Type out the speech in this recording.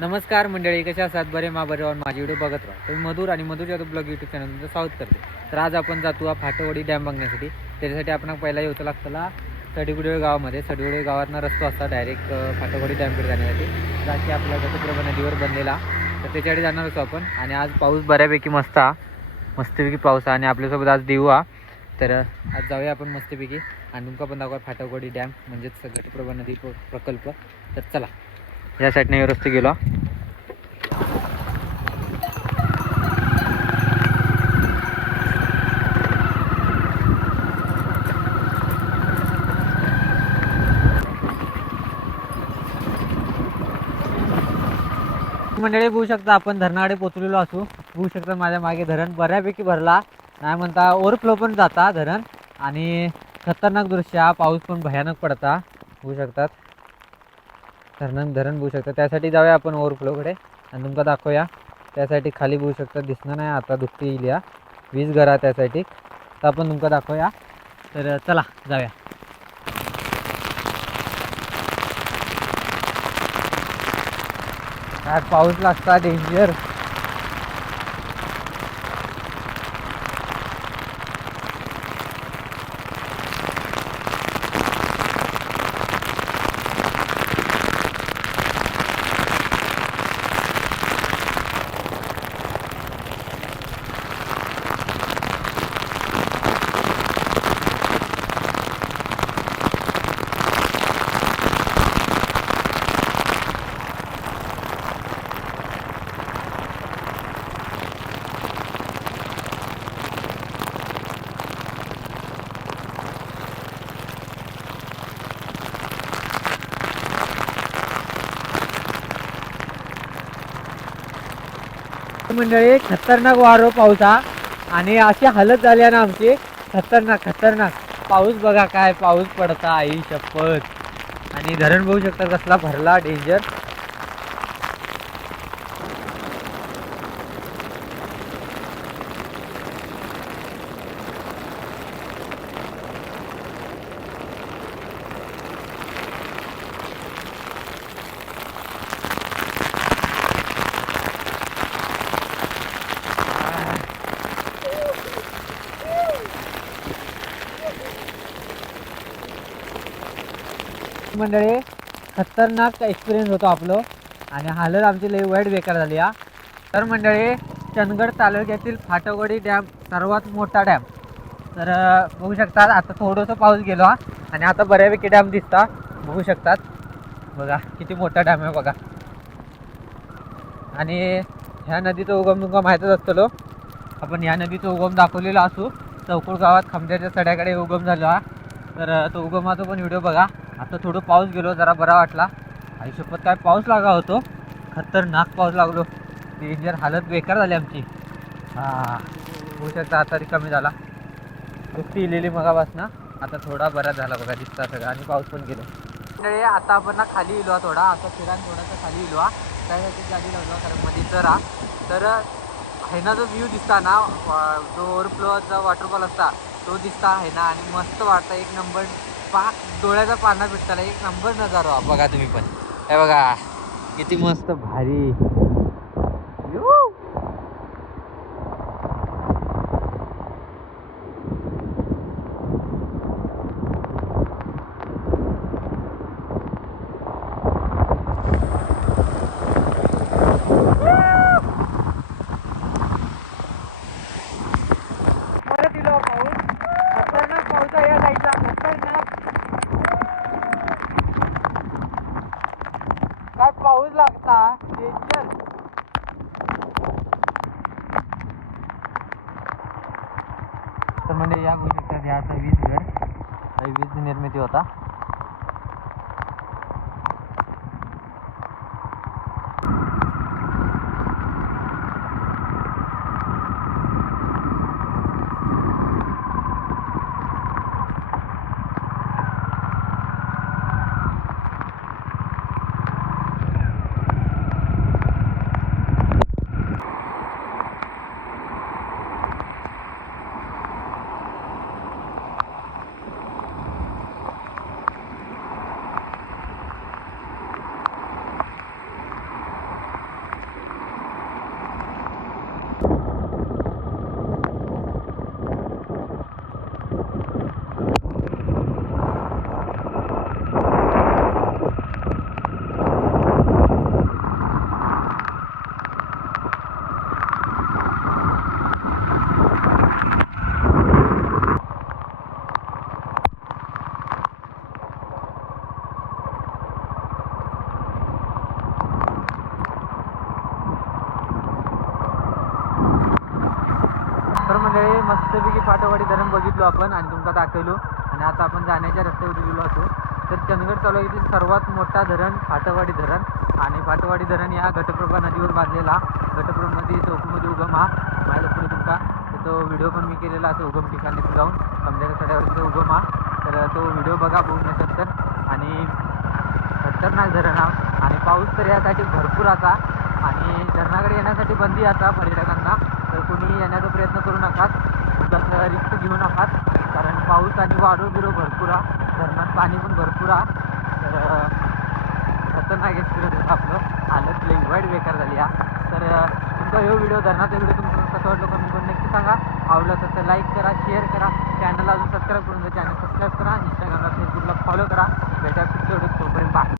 नमस्कार मंडळी, कशा आहात? बरे बरे राहून माझे व्हिडिओ बघत राहा. तर मधुर आणि मधुर जादू ब्लॉग यूट्यूब चॅनल तुमचं स्वागत करते. तर आज आपण जातो फाटवडी डॅम बघण्यासाठी. त्याच्यासाठी आपण पहिला येतो लागताला सडीगुडे गावामध्ये. सडीगुडे गावातनं रस्ता असता डायरेक्ट फाटवडी डॅमकडे जाण्यासाठी, जाती आपल्या घटप्रभा नदीवर बनलेला. तर त्याच्याकडे जाणार असतो आपण. आणि आज पाऊस बऱ्यापैकी मस्तपैकी पाऊस आणि आपल्यासोबत आज देऊ हा. तर आज जाऊया आपण मस्तपैकी आणि तुमका पण दाखवा फाटवडी डॅम म्हणजेच घटप्रभा नदी प्रकल्प. तर चला, या साईडने रस्ते गेलो. मंडळी बघू शकता, आपण धरणाकडे पोचलेलो असू. बघू शकता माझ्या मागे धरण बऱ्यापैकी भरला, नाही म्हणता ओव्हरफ्लो पण जाता धरण. आणि खतरनाक दृश्य हा, पाऊस पण भयानक पडता. बघू शकतात धरण बघू शकता. त्यासाठी जाऊया आपण ओव्हरफ्लोकडे आणि तुमका दाखवूया. त्यासाठी खाली बघू शकता, दिसणार नाही आता, दुखती येईल या 20 घरा त्यासाठी. तर आपण तुमका दाखवूया. तर चला जाऊया. काय पाऊस लागता, डेंजर. मंडळी खतरनाक वारो पाऊसा आणि अशी हालत झाली आहे ना आमची. खतरनाक पाऊस. बघा काय पाऊस पडता, आई शपथ. आणि धरण बघू शकता कसला भरला, डेंजर. मंडळी खतरनाक एक्सपिरियन्स होतो आपलं आणि हालत आमची लई वाईट बेकार झाली हा. तर मंडळी, चंदगड तालुक्यातील फाटवडी डॅम सर्वात मोठा डॅम. तर बघू शकतात आता थोडंसं पाऊस गेलो हा आणि आता बऱ्यापैकी डॅम दिसता. बघू शकतात, बघा किती मोठा डॅम आहे बघा. आणि ह्या नदीचा उगम तुमका माहीतच असतलो. आपण ह्या नदीचा उगम दाखवलेला असू. चौकुळ गावात खांब्याच्या सड्याकडे उगम झाला हा. तर तो उगमाचा पण व्हिडिओ बघा. आता थोडं पाऊस गेलो, जरा बरा वाटला. आयुष्यपत काय पाऊस लागा होतो, खतरनाक पाऊस लागलो, डेंजर. हालत बेकार झाली आमची. होऊ शकता आता कमी झाला. सुट्टी इलेली मगापासून आता थोडा बरा झाला बघा, दिसता सगळं. आणि पाऊस पण गेलो. आता आपण ना खाली इलो थोडा, आता फिरायला थोडासा खाली इलो. त्यासाठी गाडी लावलो कारण मध्ये तर आहे ना, जो व्ह्यू दिसता ना, जो ओव्हरफ्लोचा वॉटरफॉल असता तो दिसता आहे ना. आणि मस्त वाटतं, एक नंबर. डोळ्याचा पाना भेटताला एक नंबर नजारा बघा तुम्ही पण. हे बघा किती मस्त भारी. खतरनाक पाऊस आहे या साईडला, खतरनाक. काय पाऊस लागता, डेंजर. तर म्हणजे या गोष्टीत याचा वीज निर्मिती होता. मस्तपैकी फाटवाडी धरण बघितलो आपण आणि तुमका दाखवलो आणि आता आपण जाण्याच्या रस्त्यावर गेलो असो. तर चंदगड तालुक्यातील सर्वात मोठा धरण फाटवाडी धरण आणि फाटवाडी धरण या घटप्रभा नदीवर बांधलेला घटप्रभा नदी चौकीमध्ये उगम हा माहिती पुढे तुमका तो व्हिडिओ पण मी केलेला असं उगम ठिकाणी जाऊन समजायच्या सड्यावर उगम हा. तर तो व्हिडिओ बघा बघू नसेल तर. आणि खतरनाक धरण हा आणि पाऊस तर यासाठी भरपूर आता आणि धरणाकडे येण्यासाठी बंदी आता पर्यटकांना. तर कोणी येण्याचा प्रयत्न करू नकात, उगाच रिस्क घेऊ नकात, कारण पाऊस आणि वाढो बिरो भरपूर हा, धरणात पाणी पण भरपूर हा. तर खतरनाक एक्सपिरियन्स आपलं हालत लई वाईट बेकार झाली हा. तर तुमचा हा व्हिडिओ धरणाचा व्हिडिओ तुमचं कसं वाटलं पण पण नक्की सांगा. आवडलं असेल तर लाईक करा, शेअर करा, चॅनलला अजून सबस्क्राईब करून द्या, चॅनल सबस्क्राईब करा, इंस्टाग्रामला फेसबुकला फॉलो करा. भेटा पुढच्या व्हिडिओ तोपर्यंत बाय.